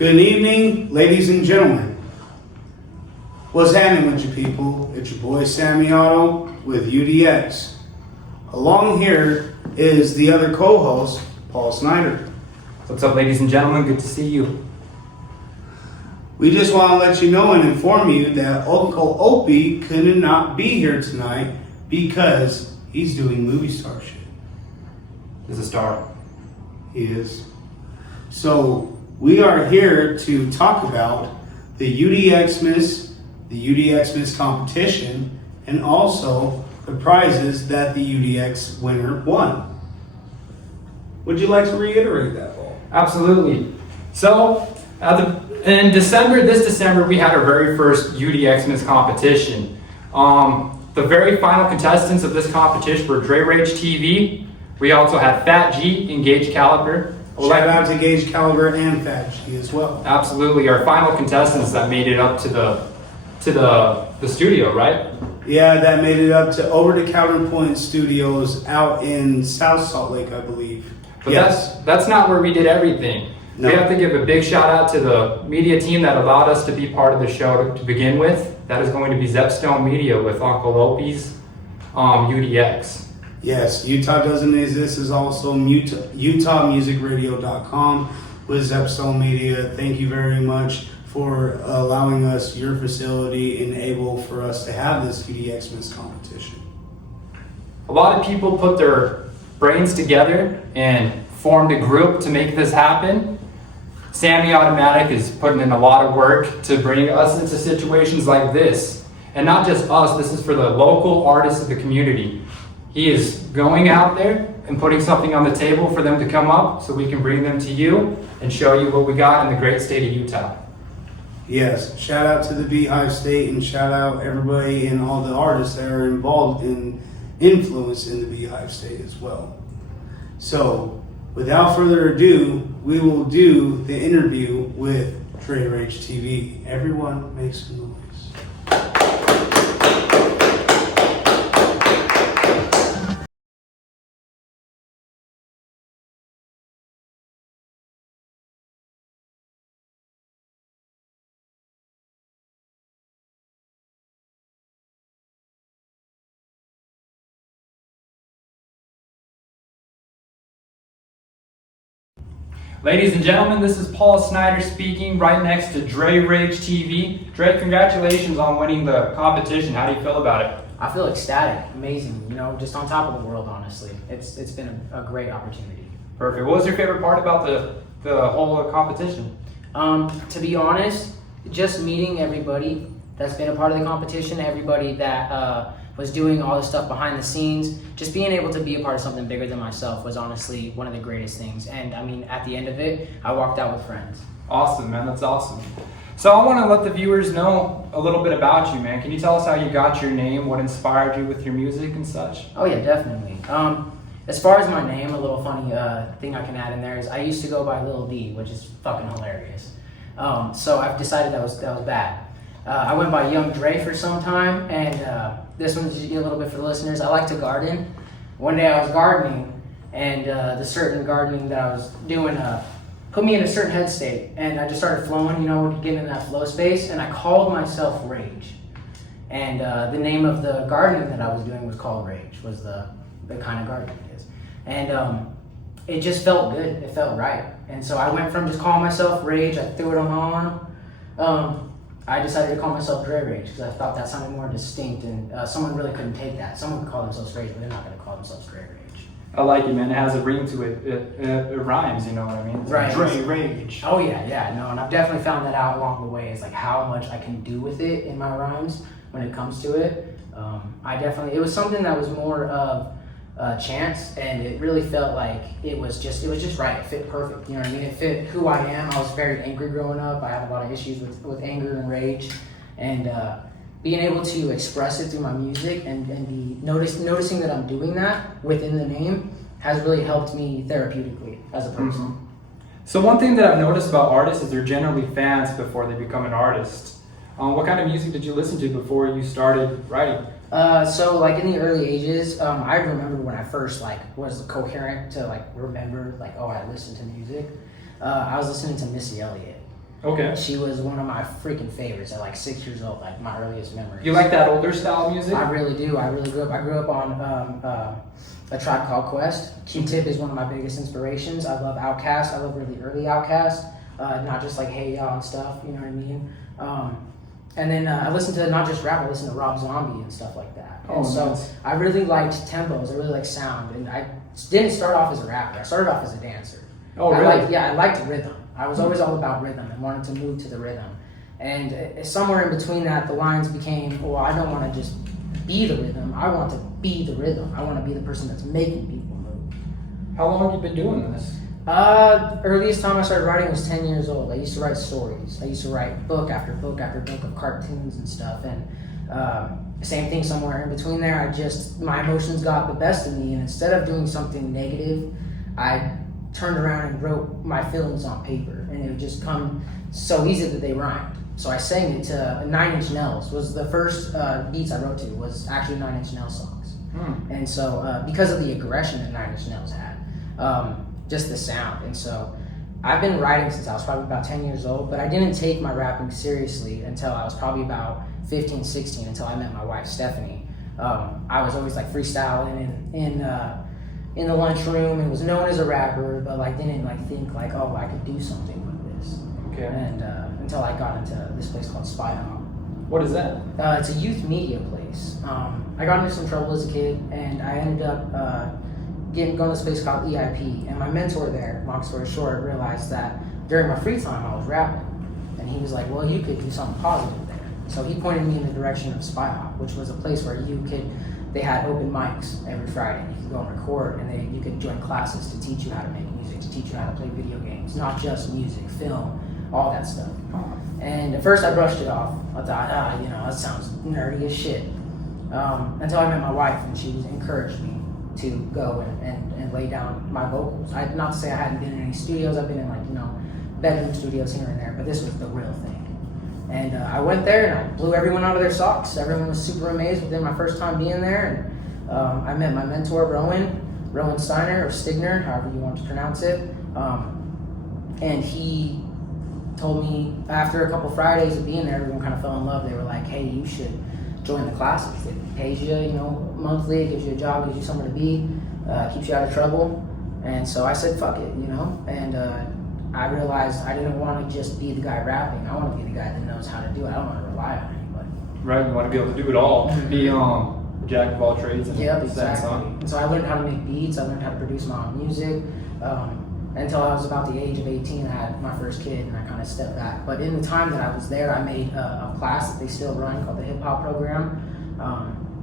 Good evening, ladies and gentlemen. What's happening with you people? It's your boy Sammy Otto with UDX. Along here is the other co-host, Paul Snyder. What's up, ladies and gentlemen? Good to see you. We just want to let you know and inform you that Uncle Opie could not be here tonight because he's doing movie star shit. Is a star. He is. So we are here to talk about the UDXmas, the UDXmas competition, and also the prizes that the UDX winner won. Would you like to reiterate that, Paul? Absolutely. So, in this December, we had our very first UDXmas competition. The very final contestants of this competition were Dre Rage TV. We also had Fat G and Gage Caliber. Shout out to Gage Caliber and Fat G as well. Absolutely, our final contestants that made it up to the studio, right? Yeah, that made it up to Over the Counterpoint Studios out in South Salt Lake, I believe. But that's not where we did everything. No. We have to give a big shout out to the media team that allowed us to be part of the show to begin with. That is going to be Zepstone Media with Uncle Opie's UDX. Yes, Utah Doesn't Exist is also UtahMusicRadio.com with Zepstone Media. Thank you very much for allowing us your facility and able for us to have this UDXmas competition. A lot of people put their brains together and formed a group to make this happen. Sammy Automatic is putting in a lot of work to bring us into situations like this. And not just us, this is for the local artists of the community. He is going out there and putting something on the table for them to come up so we can bring them to you and show you what we got in the great state of Utah. Yes, shout out to the Beehive State and shout out everybody and all the artists that are involved in influence in the Beehive State as well. So, without further ado, we will do the interview with Dre Rage TV. Everyone make some noise. Ladies and gentlemen, this is Paul Snyder speaking right next to Dre Rage TV. Dre, congratulations on winning the competition. How do you feel about it? I feel ecstatic, amazing, just on top of the world, honestly. It's been a great opportunity. Perfect. What was your favorite part about the whole competition? To be honest, just meeting everybody that's been a part of the competition, everybody that was doing all the stuff behind the scenes, just being able to be a part of something bigger than myself was honestly one of the greatest things. And I mean, at the end of it, I walked out with friends. Awesome, man. That's awesome. So I want to let the viewers know a little bit about you, man. Can you tell us how you got your name, what inspired you with your music and such? Oh yeah, definitely. As far as my name, a little funny thing I can add in there is I used to go by Lil D, which is fucking hilarious. So I've decided that was bad. I went by Young Dre for some time, and this one's a little bit for the listeners. I like to garden. One day I was gardening, and the certain gardening that I was doing put me in a certain head state, and I just started flowing, getting in that flow space, and I called myself Rage. And the name of the gardening that I was doing was called Rage, was the kind of gardening it is. And it just felt good, it felt right. And so I went from just calling myself Rage, I threw it on my arm. I decided to call myself Dre Rage because I thought that sounded more distinct, and someone really couldn't take that. Someone could call themselves Rage, but they're not going to call themselves Dre Rage. I like it, man. It has a ring to it. It rhymes, you know what I mean? It's Right. Dre Rage. Oh yeah, no, and I've definitely found that out along the way. It's like how much I can do with it in my rhymes when it comes to it. It was something that was more of chance, and it really felt like it was just right. It fit perfect, you know what I mean? It fit who I am. I was very angry growing up. I had a lot of issues with anger and rage, and being able to express it through my music and be noticing that I'm doing that within the name has really helped me therapeutically as a person. Mm-hmm. So one thing that I've noticed about artists is they're generally fans before they become an artist. What kind of music did you listen to before you started writing? So like in the early ages, I remember when I first was coherent to remember I listened to music. I was listening to Missy Elliott. Okay. She was one of my freaking favorites at like 6 years old, like my earliest memories. You like that older style music? I really do. I grew up on A Tribe Called Quest. Q-Tip is one of my biggest inspirations. I love Outkast. I love really early Outkast, not just like Hey Ya and stuff. You know what I mean? And then I listen to not just rap. I listen to Rob Zombie and stuff like that. Oh, And so nice. I really liked tempos. I really liked sound. And I didn't start off as a rapper. I started off as a dancer. Oh, really? I liked rhythm. I was always all about rhythm and wanted to move to the rhythm. And somewhere in between that, the lines became, well, I don't want to just be the rhythm. I want to be the rhythm. I want to be the person that's making people move. How long have you been doing this? Earliest time I started writing was 10 years old. I used to write stories. I used to write book after book after book of cartoons and stuff. And same thing somewhere in between there. My emotions got the best of me. And instead of doing something negative, I turned around and wrote my feelings on paper. And it would just come so easy that they rhymed. So I sang it to Nine Inch Nails. Was the first beats I wrote to was actually Nine Inch Nails songs. And so because of the aggression that Nine Inch Nails had, just the sound. And so I've been writing since I was probably about 10 years old, but I didn't take my rapping seriously until I was probably about 15, 16, until I met my wife, Stephanie. I was always like freestyling in the lunchroom and was known as a rapper, but like didn't like think like, oh, I could do something with this. Okay. And until I got into this place called Spy Hop. What is that? It's a youth media place. I got into some trouble as a kid, and I ended up going to this place called EIP. And my mentor there, long story short, realized that during my free time I was rapping, and he was like, "Well, you could do something positive there." So he pointed me in the direction of Spy Hop, which was a place where they had open mics every Friday. You could go and record, and you could join classes to teach you how to make music, to teach you how to play video games, not just music, film, all that stuff. And at first I brushed it off. I thought, that sounds nerdy as shit. Until I met my wife, and she encouraged me to go and lay down my vocals. Not to say I hadn't been in any studios. I've been in bedroom studios here and there, but this was the real thing. And I went there and I blew everyone out of their socks. Everyone was super amazed within my first time being there. And I met my mentor, Rowan Steiner, or Stigner, however you want to pronounce it. And he told me after a couple Fridays of being there, everyone kind of fell in love. They were like, "Hey, you should join the classes. It pays you, monthly. It gives you a job, gives you somewhere to be, keeps you out of trouble." And so I said, "Fuck it," And I realized I didn't want to just be the guy rapping. I want to be the guy that knows how to do it. I don't want to rely on anybody. Right, you want to be able to do it all. Be jack of all trades. And Yep, sing exactly. song. And so I learned how to make beats. I learned how to produce my own music. Until I was about the age of 18, I had my first kid, and I kind of stepped back. But in the time that I was there, I made a class that they still run called the Hip Hop Program.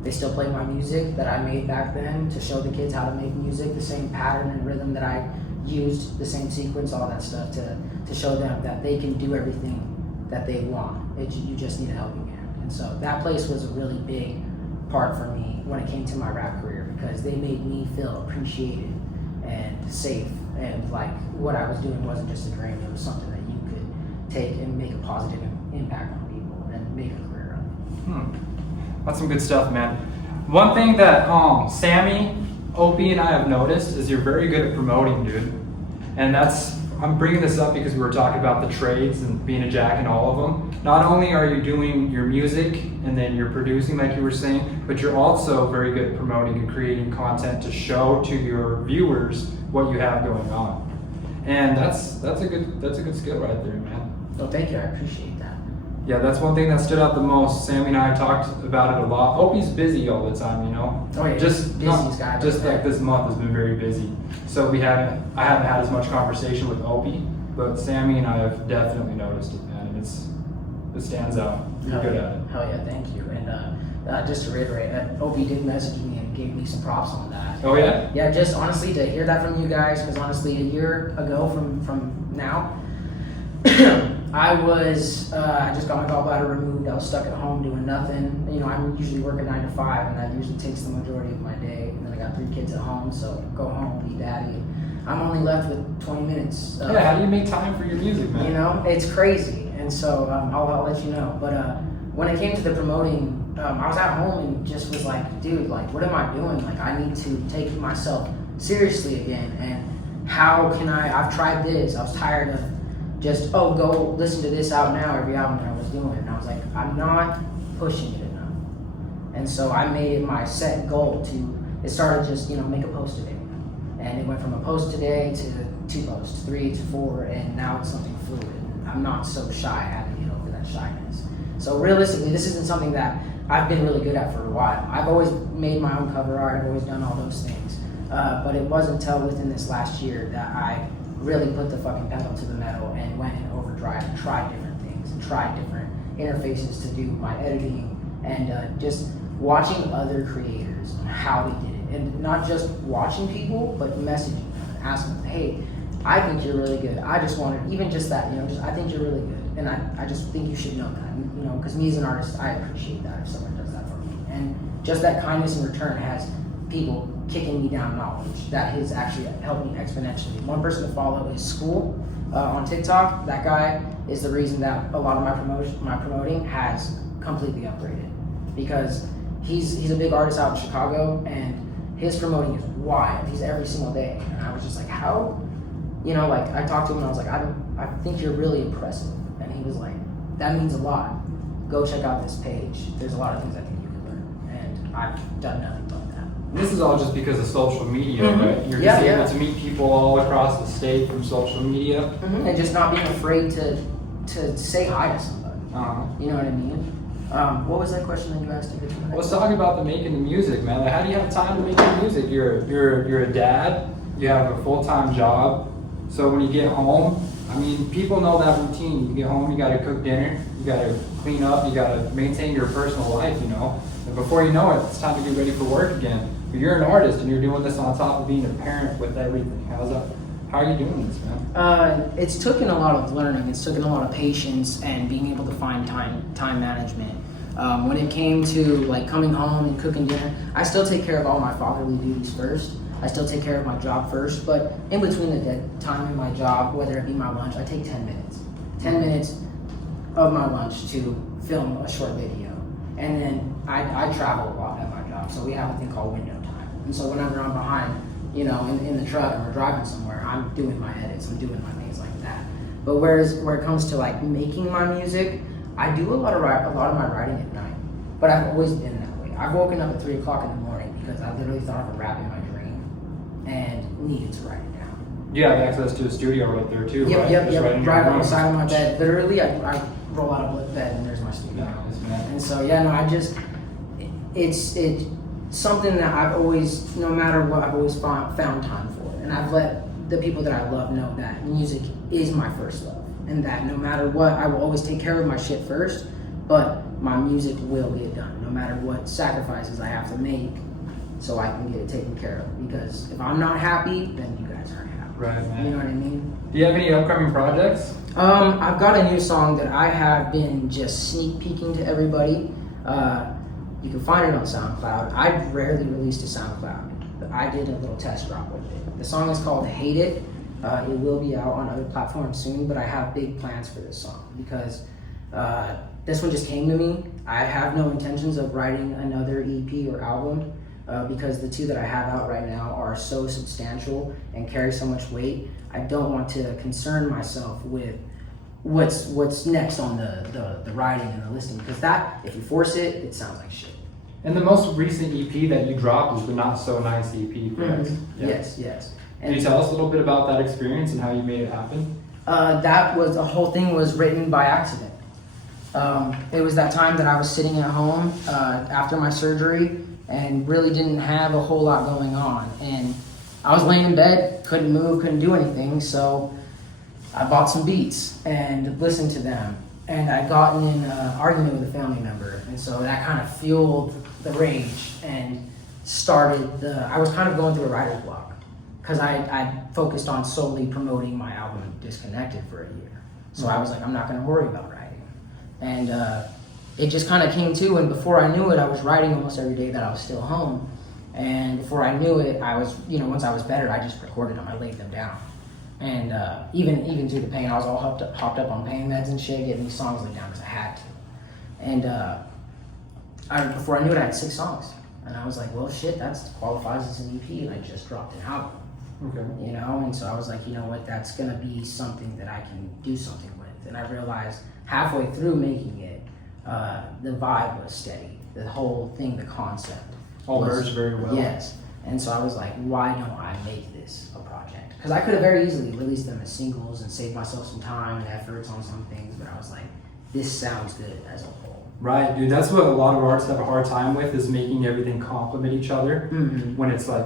They still play my music that I made back then to show the kids how to make music, the same pattern and rhythm that I used, the same sequence, all that stuff to show them that they can do everything that they want. You just need a helping hand. And so that place was a really big part for me when it came to my rap career, because they made me feel appreciated and safe, and like what I was doing wasn't just a dream. It was something that you could take and make a positive impact on people and make a career of. That's some good stuff, man. One thing that Sammy, Opie, and I have noticed is you're very good at promoting, dude. And I'm bringing this up because we were talking about the trades and being a jack in all of them. Not only are you doing your music and then you're producing like you were saying, but you're also very good at promoting and creating content to show to your viewers what you have going on. And that's a good skill right there, man. Oh, thank you. I appreciate that. Yeah, that's one thing that stood out the most. Sammy and I talked about it a lot. Opie's busy all the time, Oh yeah, Just busiest guy. like this month has been very busy. So I haven't had as much conversation with Opie, but Sammy and I have definitely noticed it, man. And it stands out. You're good at it. Hell yeah, thank you. And just to reiterate, Opie did message me and gave me some props on that. Oh yeah? Yeah, just honestly to hear that from you guys, because honestly, a year ago from now, I just got my gallbladder removed. I was stuck at home doing nothing. I'm usually working 9 to 5, and that usually takes the majority of my day. And then I got 3 kids at home, so go home, be daddy. I'm only left with 20 minutes. Yeah, how do you make time for your music, man? It's crazy. And so I'll let you know. But when it came to the promoting, I was at home and just was like, dude, like, what am I doing? Like, I need to take myself seriously again. And how can I've tried this. I was tired of just, oh, go listen to this out now, every album that I was doing. And I was like, I'm not pushing it enough. And so I made it my set goal to, it started just, make a post a day. And it went from a post a day to 2 posts, 3 to 4, and now it's something fluid. I'm not so shy, I had to get over that shyness. So realistically, this isn't something that I've been really good at for a while. I've always made my own cover art, I've always done all those things. But it wasn't until within this last year that I really put the fucking pedal to the metal and went in overdrive and tried different things and tried different interfaces to do my editing and just watching other creators and how they did it. And not just watching people, but messaging them and asking them, hey, I think you're really good. I just wanted, even just that, I think you're really good. And I just think you should know that, because me as an artist, I appreciate that if someone does that for me. And just that kindness in return has people kicking me down knowledge that has actually helped me exponentially. One person to follow is School on TikTok. That guy is the reason that a lot of my promoting has completely upgraded, because he's a big artist out in Chicago and his promoting is wild. He's every single day. And I was just like, how? I talked to him and I was like, I think you're really impressive. And he was like, that means a lot. Go check out this page. There's a lot of things I think you can learn. And I've done nothing but that. This is all just because of social media, Mhm. right? You're Yeah, just able yeah. to meet people all across the state from social media. And just not being afraid to say hi to somebody. You know what I mean? What was that question that you asked? Let's talk about the making the music, man. Like, how do you have time to make the music? You're a dad. You have a full-time job. So when you get home, I mean, people know that routine. You get home, you gotta cook dinner, you gotta clean up, you gotta maintain your personal life, And before you know it, it's time to get ready for work again. But you're an artist and you're doing this on top of being a parent with everything. How are you doing this, man? It's taken a lot of learning. It's taken a lot of patience and being able to find time management. When it came to coming home and cooking dinner, I still take care of all my fatherly duties first. I still take care of my job first, but in between the dead time in my job, whether it be my lunch, I take 10 minutes. 10 minutes of my lunch to film a short video. And then I travel a lot at my job, so we have a thing called window time. And so whenever I'm behind, in the truck and we're driving somewhere, I'm doing my edits, I'm doing my things like that. But where it comes to making my music, I do a lot of my writing at night. But I've always been that way. I've woken up at 3 o'clock in the morning because I literally thought of a rap in my dream and needed to write it down. You have access to a studio right there too, right? Yep. Just right in your Right on room. the side of my bed. Literally, I roll out of bed and there's my studio. Nice, man. And so it's something that I've always, no matter what, I've always found time for. And I've let the people that I love know that music is my first love. And that no matter what, I will always take care of my shit first, but my music will get done, no matter what sacrifices I have to make so I can get it taken care of. Because if I'm not happy, then you guys aren't happy. Right, man. You know what I mean? Do you have any upcoming projects? I've got a new song that I have been just sneak peeking to everybody. You can find it on SoundCloud. I've rarely released to SoundCloud, but I did a little test drop with it. The song is called Hate It. It will be out on other platforms soon, but I have big plans for this song because this one just came to me. I have no intentions of writing another EP or album because the 2 that I have out right now are so substantial and carry so much weight. I don't want to concern myself with what's next on the writing and the listing, because that, if you force it, it sounds like shit. And the most recent EP that you dropped is the Not So Nice EP, correct? Yeah. Yes. Can you tell us a little bit about that experience and how you made it happen? The whole thing was written by accident. It was that time that I was sitting at home after my surgery and really didn't have a whole lot going on. And I was laying in bed, couldn't move, couldn't do anything, so I bought some beats and listened to them. And I got in an argument with a family member, and so that kind of fueled the rage and started I was kind of going through a writer's block because I focused on solely promoting my album Disconnected for a year. So I was like, I'm not going to worry about writing. And it just kind of came to, and before I knew it, I was writing almost every day that I was still home. And before I knew it, I was, once I was better, I just recorded them, I laid them down. And even through the pain, I was all hopped up on pain meds and shit, getting these songs laid down because I had to. And before I knew it, I had 6 songs. And I was like, well, shit, that qualifies as an EP, and I just dropped an album. Okay. You know, and so I was like, you know what, that's gonna be something that I can do something with. And I realized halfway through making it, the vibe was steady. The whole thing, the concept. All was- merged very well. Yes. And so I was like, why don't I make this a project? Because I could have very easily released them as singles and saved myself some time and efforts on some things, but I was like, this sounds good as a whole. Right, dude. That's what a lot of artists have a hard time with, is making everything complement each other Mm-hmm. when it's like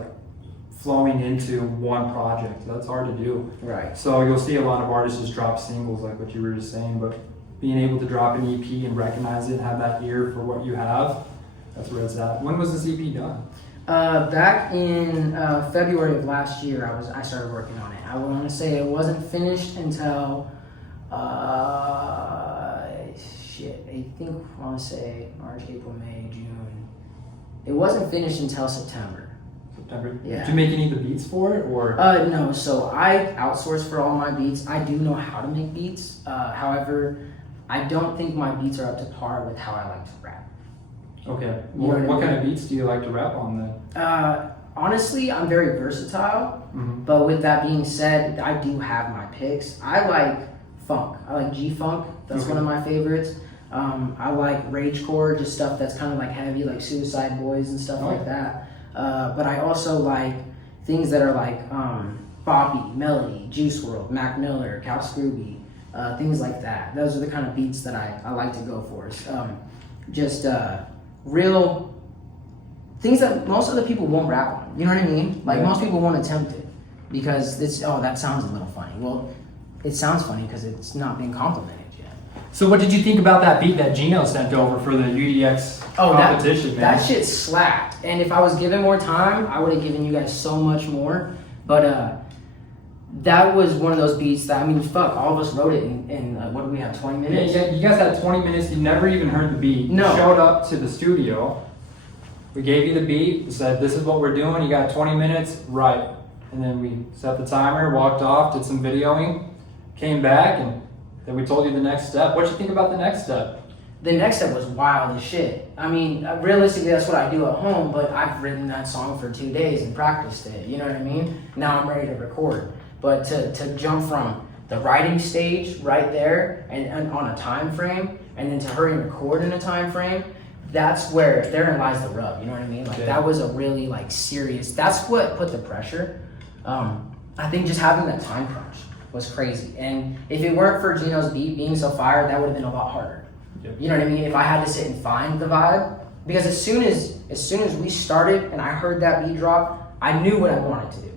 flowing into one project. That's hard to do. Right. So you'll see a lot of artists just drop singles, like what you were just saying, but being able to drop an EP and recognize it and have that ear for what you have, that's where it's at. When was this EP done? Back in February of last year, I started working on it. I want to say it wasn't finished until I think I want to say March, April, May, June. It wasn't finished until September. September? Yeah. Did you make any of the beats for it, or? No. So I outsource for all my beats. I do know how to make beats. However, I don't think my beats are up to par with how I like to rap. Okay. You know Well, what I what mean? kind of beats do you like to rap on then? Honestly, I'm very versatile. Mm-hmm. But with that being said, I do have my picks. I like funk. I like G-funk. That's Okay. one of my favorites. I like ragecore, just stuff that's kind of like heavy, like Suicide Boys and stuff Oh. like that. But I also like things that are like boppy, melody, Juice WRLD, Mac Miller, Cal Scrooby, things like that. Those are the kind of beats that I like to go for. Just real things that most other people won't rap on. You know what I mean? Like Yeah. most people won't attempt it because that sounds a little funny. Well, it sounds funny because it's not being complimented yet. So what did you think about that beat that Gino sent over for the UDX competition, man? That shit slapped. And if I was given more time, I would have given you guys so much more. But that was one of those beats that, I mean, fuck, all of us wrote it in what do we have, 20 minutes? Yeah, you guys had 20 minutes. You never even heard the beat. No. You showed up to the studio. We gave you the beat. We said, this is what we're doing. You got 20 minutes. Right. And then we set the timer, walked off, did some videoing, came back, and then we told you the next step. What you think about the next step? The next step was wild as shit. I mean, realistically, that's what I do at home, but I've written that song for 2 days and practiced it. You know what I mean? Now I'm ready to record. But to jump from the writing stage right there and on a time frame, and then to hurry and record in a time frame, therein lies the rub. You know what I mean? Like Okay. that was a really like serious. That's what put the pressure. I think just having that time crunch was crazy. And if it weren't for Gino's beat being so fire, that would have been a lot harder. Yep. You know what I mean? If I had to sit and find the vibe, because as soon as we started and I heard that beat drop, I knew what I wanted to do.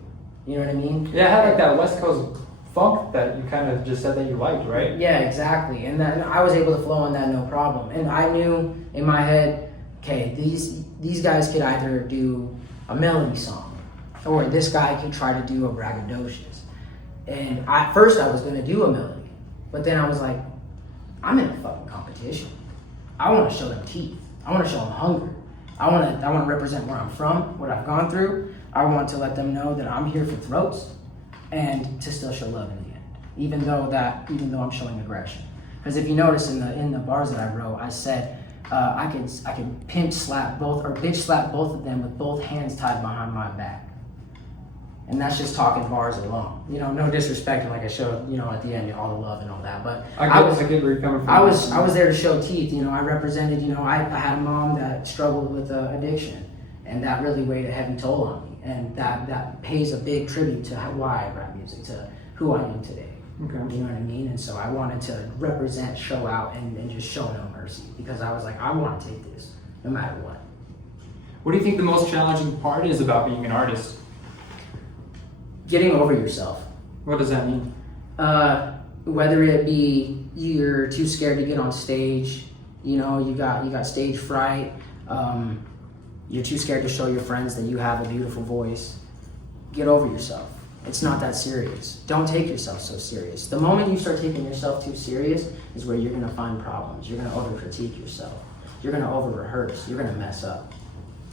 You know what I mean? Yeah, it had like that West Coast funk that you kind of just said that you liked, right? Yeah, exactly. And then I was able to flow on that no problem. And I knew in my head, okay, these guys could either do a melody song, or this guy could try to do a braggadocious. And at first I was gonna do a melody, but then I was like, I'm in a fucking competition. I want to show them teeth. I want to show them hunger. I want to represent where I'm from, what I've gone through. I want to let them know that I'm here for throats, and to still show love in the end, even though I'm showing aggression. Because if you notice in the bars that I wrote, I said I could pimp slap both or bitch slap both of them with both hands tied behind my back. And that's just talking bars alone. You know, no disrespect, like I showed, you know, at the end, all the love and all that. But I get where you're coming from. I was there to show teeth. You know, I represented. You know, I had a mom that struggled with addiction, and that really weighed a heavy toll on me. And that pays a big tribute to why I rap music, to who I am today. Okay. You know what I mean? And so I wanted to represent, show out, and just show no mercy, because I was like, I want to take this no matter what. What do you think the most challenging part is about being an artist? Getting over yourself. What does that mean? Whether it be you're too scared to get on stage, you know, you got stage fright, you're too scared to show your friends that you have a beautiful voice. Get over yourself. It's not that serious. Don't take yourself so serious. The moment you start taking yourself too serious is where you're gonna find problems. You're gonna over-critique yourself. You're gonna over-rehearse. You're gonna mess up.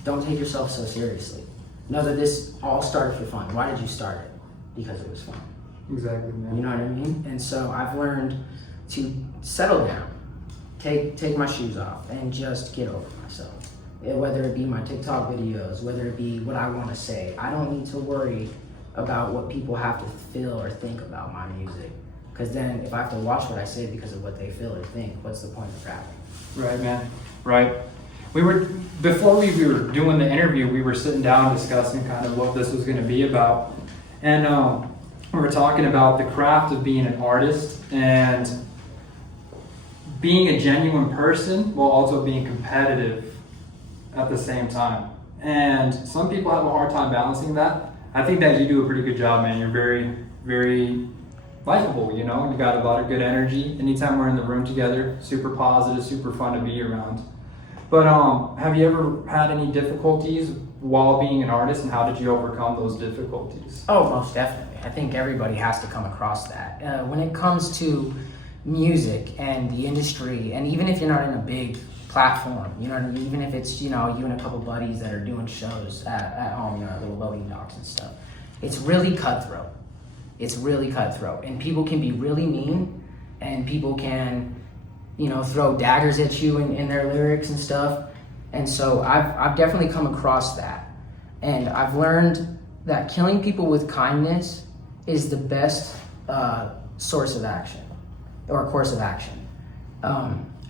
Don't take yourself so seriously. Know that this all started for fun. Why did you start it? Because it was fun. Exactly, man. You know what I mean? And so I've learned to settle down, take my shoes off, and just get over myself. Whether it be my TikTok videos, whether it be what I want to say, I don't need to worry about what people have to feel or think about my music. Because then if I have to watch what I say because of what they feel or think, what's the point of rapping? Right, man. Right. Before we were doing the interview, we were sitting down discussing kind of what this was going to be about. And we were talking about the craft of being an artist and being a genuine person while also being competitive at the same time. And some people have a hard time balancing that. I think that you do a pretty good job, man. You're very, very likable, you know? You got a lot of good energy. Anytime we're in the room together, super positive, super fun to be around. But have you ever had any difficulties while being an artist, and how did you overcome those difficulties? Oh, most definitely. I think everybody has to come across that. When it comes to music and the industry, and even if you're not in a big platform, you know what I mean? Even if it's, you know, you and a couple buddies that are doing shows at home, you know, little loading docks and stuff, it's really cutthroat. It's really cutthroat. And people can be really mean, and people can, you know, throw daggers at you in their lyrics and stuff. And so I've definitely come across that. And I've learned that killing people with kindness is the best source of action, or course of action.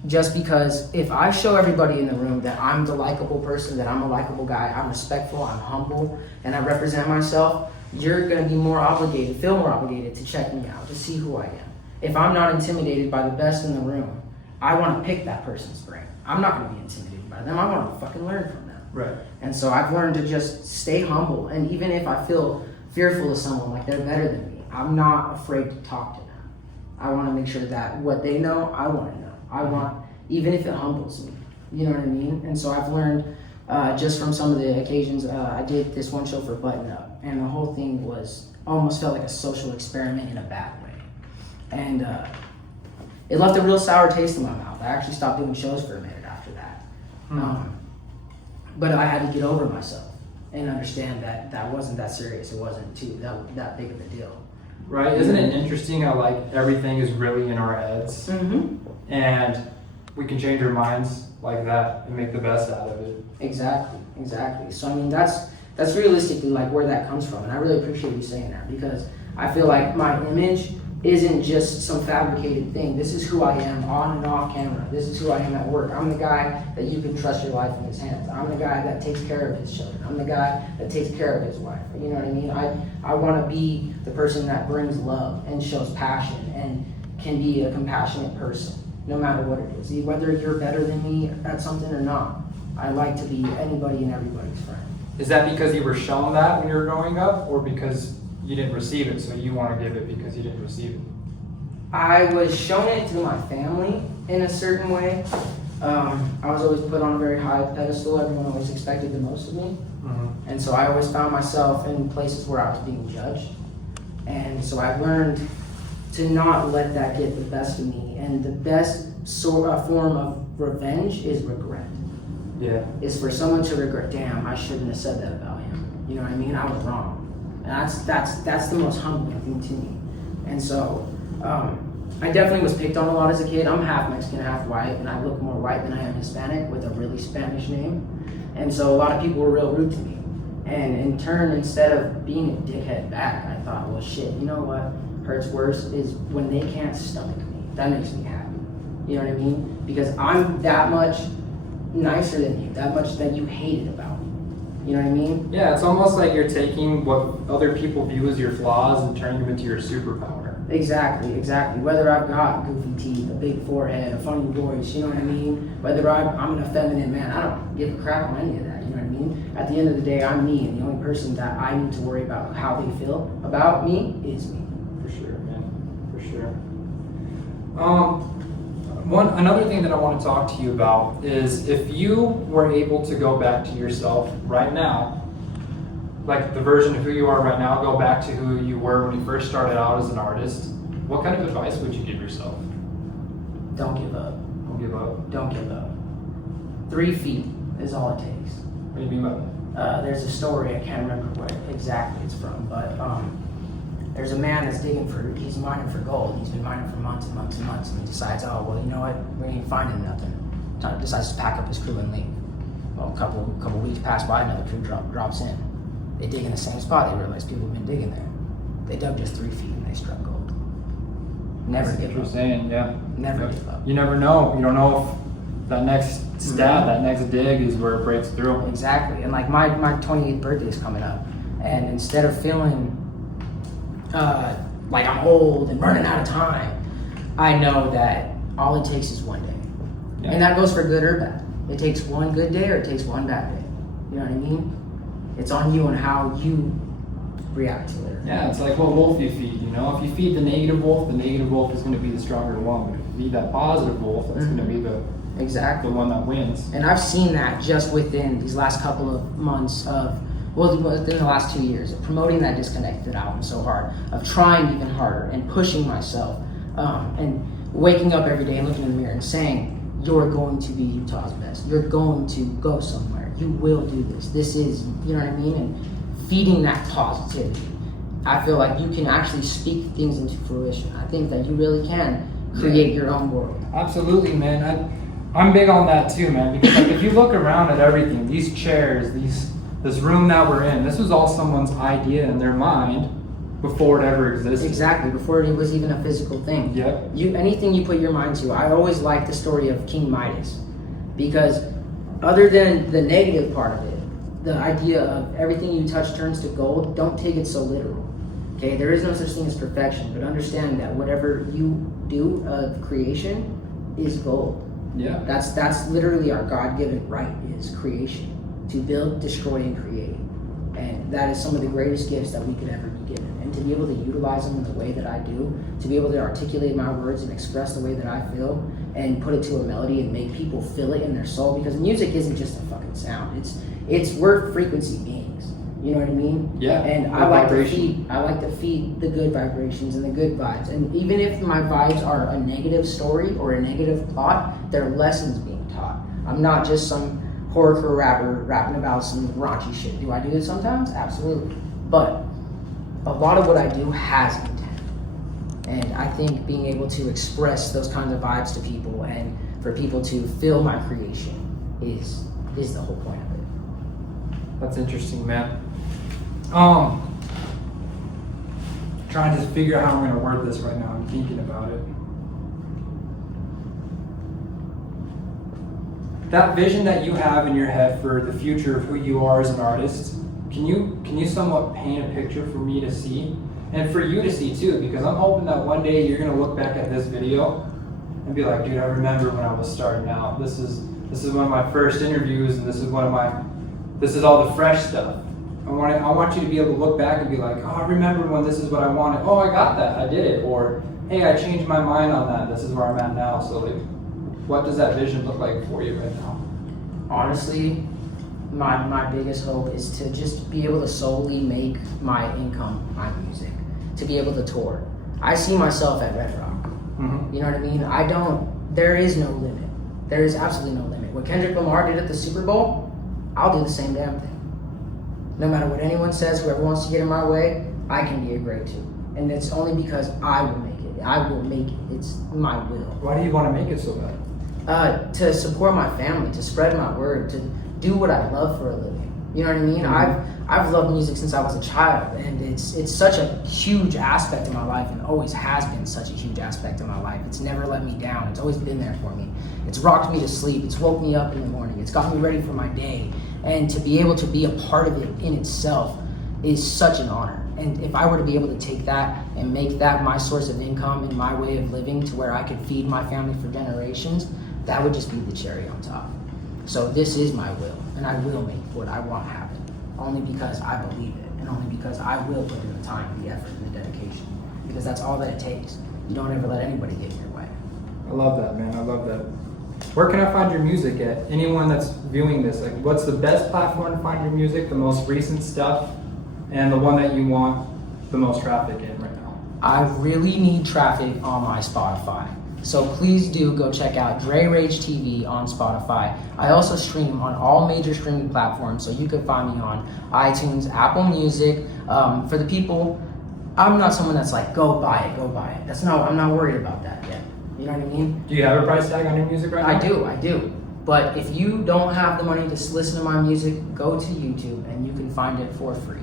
Just because if I show everybody in the room that I'm the likable person, that I'm a likable guy, I'm respectful, I'm humble, and I represent myself, you're gonna be more obligated, feel more obligated to check me out, to see who I am. If I'm not intimidated by the best in the room, I wanna pick that person's brain. I'm not gonna be intimidated by them, I wanna fucking learn from them. Right. And so I've learned to just stay humble, and even if I feel fearful of someone, like they're better than me, I'm not afraid to talk to them. I wanna make sure that what they know, I wanna know. I want, even if it humbles me, you know what I mean? And so I've learned just from some of the occasions, I did this one show for Button Up, and the whole thing almost felt like a social experiment in a bad way. And it left a real sour taste in my mouth. I actually stopped doing shows for a minute after that. But I had to get over myself and understand that that wasn't that serious. It wasn't that big of a deal. Right. Isn't it interesting how like everything is really in our heads? Mm-hmm. And we can change our minds like that and make the best out of it. Exactly. So I mean, that's realistically like where that comes from, and I really appreciate you saying that, because I feel like my image isn't just some fabricated thing. This is who I am on and off camera. This is who I am at work. I'm the guy that you can trust your life in his hands. I'm the guy that takes care of his children. I'm the guy that takes care of his wife. You know what I mean? I want to be the person that brings love and shows passion and can be a compassionate person, no matter what it is. Whether you're better than me at something or not, I like to be anybody and everybody's friend. Is that because you were shown that when you were growing up, or because you didn't receive it, so you want to give it because you didn't receive it? I was shown it through my family in a certain way. I was always put on a very high pedestal. Everyone always expected the most of me. Mm-hmm. And so I always found myself in places where I was being judged. And so I learned to not let that get the best of me. And the best form of revenge is regret. Yeah. Is for someone to regret, damn, I shouldn't have said that about him. You know what I mean? I was wrong. And that's the most humbling thing to me. And so I definitely was picked on a lot as a kid. I'm half Mexican, half white, and I look more white than I am Hispanic with a really Spanish name. And so a lot of people were real rude to me. And in turn, instead of being a dickhead back, I thought, well, shit, you know what hurts worse is when they can't stomach me. That makes me happy. You know what I mean? Because I'm that much nicer than you, that much that you hated about me. You know what I mean? Yeah, it's almost like you're taking what other people view as your flaws and turning them into your superpower. Exactly. Whether I've got goofy teeth, a big forehead, a funny voice, you know what I mean? Whether I'm an effeminate man, I don't give a crap on any of that, you know what I mean? At the end of the day, I'm me, and the only person that I need to worry about how they feel about me is me. For sure, man. For sure. Another thing that I want to talk to you about is if you were able to go back to yourself right now, like the version of who you are right now, go back to who you were when you first started out as an artist, what kind of advice would you give yourself? Don't give up. Don't give up. Don't give up. 3 feet is all it takes. What do you mean by that? There's a story, I can't remember where exactly it's from, but there's a man that's he's mining for gold. He's been mining for months and months and months, and he decides, oh, well, you know what, we ain't finding nothing. Decides to pack up his crew and leave. Well, a couple weeks pass by, another crew drops in. They dig in the same spot. They realize people have been digging there. They dug just 3 feet and they struck gold. Never That's what give you're up. saying, yeah. Never give up. You never know. You don't know if that next stab, that next dig is where it breaks through. Exactly. And like my 28th birthday is coming up, and instead of feeling like I'm old and running out of time, I know that all it takes is one day. Yeah. And that goes for good or bad. It takes one good day or it takes one bad day. You know what I mean? It's on you and how you react to it. Yeah, it's like what wolf you feed, you know? If you feed the negative wolf is going to be the stronger one. But if you feed that positive wolf, that's going to be the Exactly. one that wins. And I've seen that just within these last couple of months of, well, within the last 2 years of promoting that disconnected album so hard, of trying even harder and pushing myself, and waking up every day and looking in the mirror and saying, you're going to be Utah's best. You're going to go somewhere. You will do this. This is, you know what I mean? And feeding that positivity. I feel like you can actually speak things into fruition. I think that you really can create your own world. Absolutely, man. I'm big on that too, man. Because like, if you look around at everything, these chairs, this room that we're in, this was all someone's idea in their mind before it ever existed. Exactly, before it was even a physical thing. Yep. Anything you put your mind to. I always like the story of King Midas, because other than the negative part of it, the idea of everything you touch turns to gold, don't take it so literal. Okay, there is no such thing as perfection, but understand that whatever you do of creation is gold. Yeah. That's literally our God-given right, is creation. To build, destroy, and create. And that is some of the greatest gifts that we could ever be given. And to be able to utilize them in the way that I do, to be able to articulate my words and express the way that I feel, and put it to a melody and make people feel it in their soul, because music isn't just a fucking sound. We're frequency beings. You know what I mean? Yeah. And I like to feed the good vibrations and the good vibes. And even if my vibes are a negative story or a negative plot, there are lessons being taught. I'm not just some horrorcore rapper rapping about some raunchy shit. Do I do it sometimes? Absolutely. But a lot of what I do has intent. And I think being able to express those kinds of vibes to people and for people to feel my creation is the whole point of it. That's interesting, man. Trying to figure out how I'm gonna word this right now. I'm thinking about it. That vision that you have in your head for the future of who you are as an artist, can you somewhat paint a picture for me to see? And for you to see too, because I'm hoping that one day you're gonna look back at this video and be like, dude, I remember when I was starting out. This is one of my first interviews, and this is all the fresh stuff. I want you to be able to look back and be like, oh, I remember when this is what I wanted. Oh, I got that, I did it. Or, hey, I changed my mind on that. This is where I'm at now. So like, what does that vision look like for you right now? Honestly, my biggest hope is to just be able to solely make my income my music, to be able to tour. I see myself at Red Rock. Mm-hmm. You know what I mean? There is no limit. There is absolutely no limit. What Kendrick Lamar did at the Super Bowl, I'll do the same damn thing. No matter what anyone says, whoever wants to get in my way, I can be a great too. And it's only because I will make it. I will make it. It's my will. Why do you want to make it so bad? To support my family, to spread my word, to do what I love for a living. You know what I mean? Mm-hmm. I've loved music since I was a child, and it's such a huge aspect of my life, and always has been such a huge aspect of my life. It's never let me down. It's always been there for me. It's rocked me to sleep. It's woke me up in the morning. It's got me ready for my day. And to be able to be a part of it in itself is such an honor. And if I were to be able to take that and make that my source of income and my way of living to where I could feed my family for generations, that would just be the cherry on top. So this is my will, and I will make what I want happen, only because I believe it, and only because I will put in the time, the effort, and the dedication, because that's all that it takes. You don't ever let anybody get in your way. I love that, man. I love that. Where can I find your music at? Anyone that's viewing this, like, what's the best platform to find your music, the most recent stuff, and the one that you want the most traffic in right now? I really need traffic on my Spotify. So please do go check out Dre Rage TV on Spotify. I also stream on all major streaming platforms, so you can find me on iTunes, Apple Music. For the people, I'm not someone that's like, go buy it. I'm not worried about that yet. You know what I mean? Do you have a price tag on your music right now? I do. But if you don't have the money to listen to my music, go to YouTube and you can find it for free.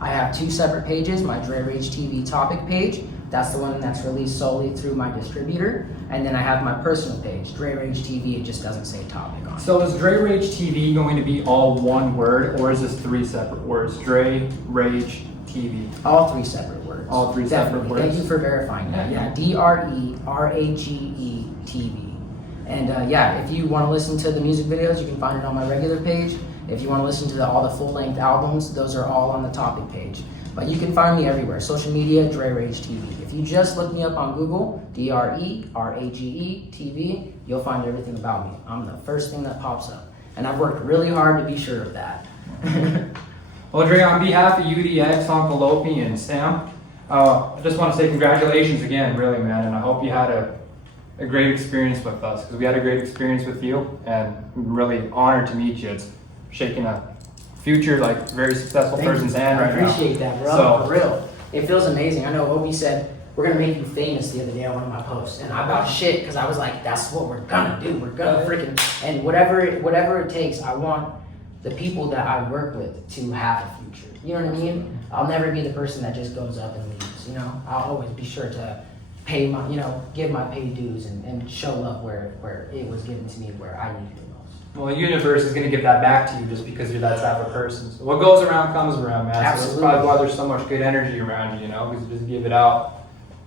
I have 2 separate pages, my Dre Rage TV topic page. That's the one that's released solely through my distributor. And then I have my personal page, Dre Rage TV. It just doesn't say topic on it. So is Dre Rage TV going to be all one word, or is this 3 separate words? Dre Rage TV. All 3 separate words. All 3 Definitely. separate words. Thank you for verifying that. Yeah. DRERAGE TV. And if you want to listen to the music videos, you can find it on my regular page. If you want to listen to all the full-length albums, those are all on the topic page. But you can find me everywhere. Social media, Dre Rage TV. If you just look me up on Google, DRERAGE TV, you'll find everything about me. I'm the first thing that pops up. And I've worked really hard to be sure of that. Well, Dre, on behalf of UDX, Uncle Opie, and Sam, I just want to say congratulations again, really, man. And I hope you had a great experience with us, because we had a great experience with you, and I'm really honored to meet you. It's shaking a future, like, very successful Thank person's you. hand right I appreciate that, bro. So- For real. It feels amazing. I know Opie said, we're gonna make you famous the other day on one of my posts. And I about shit, because I was like, that's what we're gonna do. We're gonna freaking, and whatever it takes, I want the people that I work with to have a future. You know what I mean? I'll never be the person that just goes up and leaves, you know? I'll always be sure to pay my, give my paid dues and show love where it was given to me, where I needed it most. Well, the universe is going to give that back to you just because you're that type of person. So what goes around comes around, man. So Absolutely. that's probably why there's so much good energy around you, because you just give it out.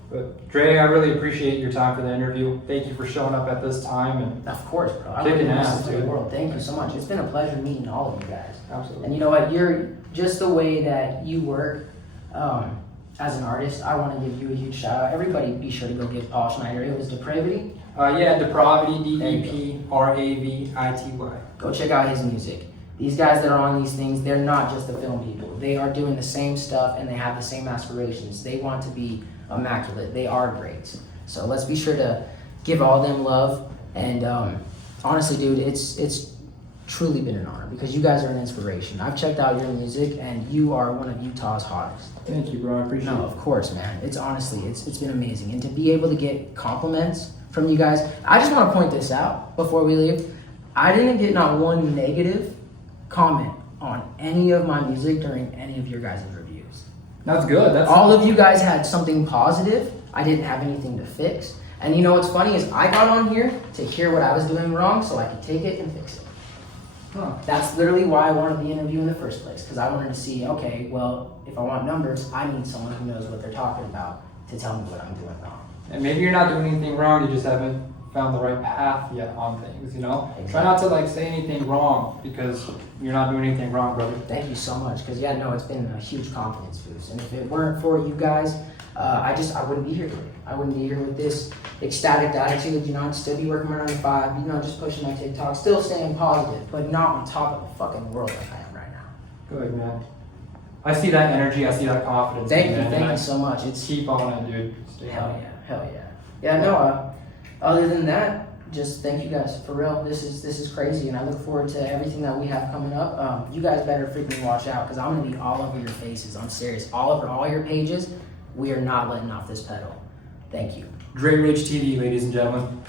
But Dre, I really appreciate your time for the interview. Thank you for showing up at this time. And Of course, bro. I Kicking wouldn't ass, miss it for the dude. world. Thank you so much. It's been a pleasure meeting all of you guys. absolutely. And you know what? You're just the way that you work as an artist. I want to give you a huge shout out. Everybody, be sure to go give Paul Schneider. It was Depravity. Depravity, There you DEPRAVITY. Go check out his music. These guys that are on these things, they're not just the film people. They are doing the same stuff and they have the same aspirations. They want to be immaculate. They are great. So let's be sure to give all them love. And honestly, dude, it's truly been an honor because you guys are an inspiration. I've checked out your music and you are one of Utah's hottest. Thank you, bro. I appreciate No, it. of course, man. It's honestly, it's been amazing. And to be able to get compliments from you guys, I just want to point this out before we leave. I didn't get not one negative comment on any of my music during any of your guys' reviews. That's good. That's All of you guys had something positive. I didn't have anything to fix. And you know what's funny is I got on here to hear what I was doing wrong so I could take it and fix it. Huh. That's literally why I wanted the interview in the first place, because I wanted to see, okay, well, if I want numbers, I need someone who knows what they're talking about to tell me what I'm doing wrong. And maybe you're not doing anything wrong, you just haven't found the right path yet on things, Exactly. Try not to say anything wrong because you're not doing anything wrong, brother. Thank you so much, because it's been a huge confidence boost. And if it weren't for you guys, I wouldn't be here today. I wouldn't be here with this ecstatic attitude, I'd still be working my 9 to 5, just pushing my TikTok, still staying positive, but not on top of the fucking world like I am right now. Good, man. I see that energy, I see that confidence. Thank you, man, thank and you so much. It's Keep on it, dude. Stay hell on it. yeah, hell yeah. Yeah, no, other than that, just thank you guys for real. This is crazy, and I look forward to everything that we have coming up. You guys better freaking watch out, because I'm gonna be all over your faces. I'm serious, all over all your pages. We are not letting off this pedal. Thank you. Dre Rage TV, ladies and gentlemen.